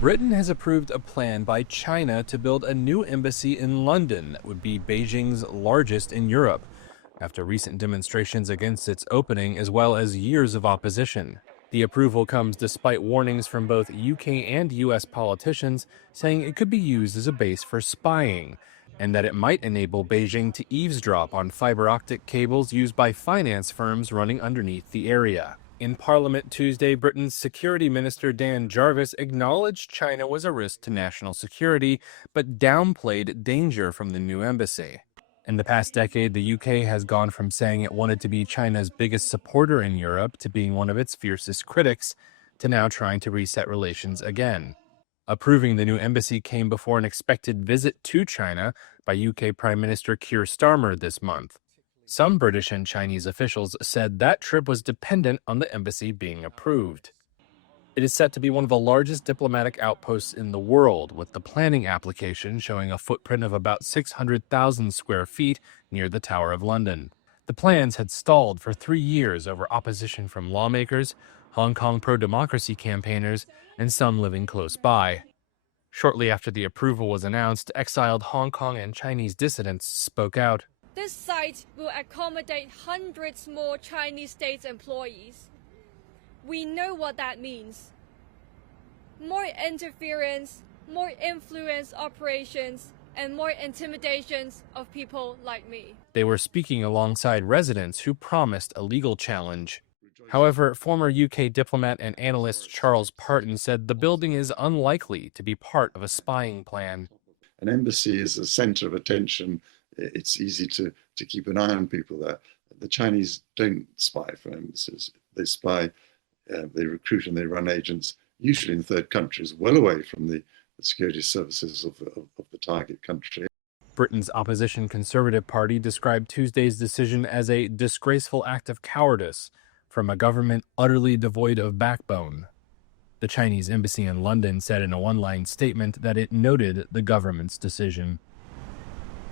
Britain has approved a plan by China to build a new embassy in London that would be Beijing's largest in Europe, after recent demonstrations against its opening as well as years of opposition. The approval comes despite warnings from both UK and US politicians saying it could be used as a base for spying, and that it might enable Beijing to eavesdrop on fiber optic cables used by finance firms running underneath the area. In Parliament Tuesday, Britain's Security Minister Dan Jarvis acknowledged China was a risk to national security, but downplayed danger from the new embassy. In the past decade, the UK has gone from saying it wanted to be China's biggest supporter in Europe to being one of its fiercest critics, to now trying to reset relations again. Approving the new embassy came before an expected visit to China by UK Prime Minister Keir Starmer this month. Some British and Chinese officials said that trip was dependent on the embassy being approved. It is set to be one of the largest diplomatic outposts in the world, with the planning application showing a footprint of about 600,000 square feet near the Tower of London. The plans had stalled for 3 years over opposition from lawmakers, Hong Kong pro-democracy campaigners, and some living close by. Shortly after the approval was announced, exiled Hong Kong and Chinese dissidents spoke out. This site will accommodate hundreds more Chinese state employees. We know what that means. More interference, more influence operations, and more intimidations of people like me. They were speaking alongside residents who promised a legal challenge. However, former UK diplomat and analyst Charles Parton said the building is unlikely to be part of a spying plan. An embassy is a center of attention. It's easy to keep an eye on people there. The Chinese don't spy for embassies. They spy, they recruit and they run agents, usually in third countries, well away from the security services of the target country. Britain's opposition Conservative Party described Tuesday's decision as a disgraceful act of cowardice from a government utterly devoid of backbone. The Chinese embassy in London said in a one-line statement that it noted the government's decision.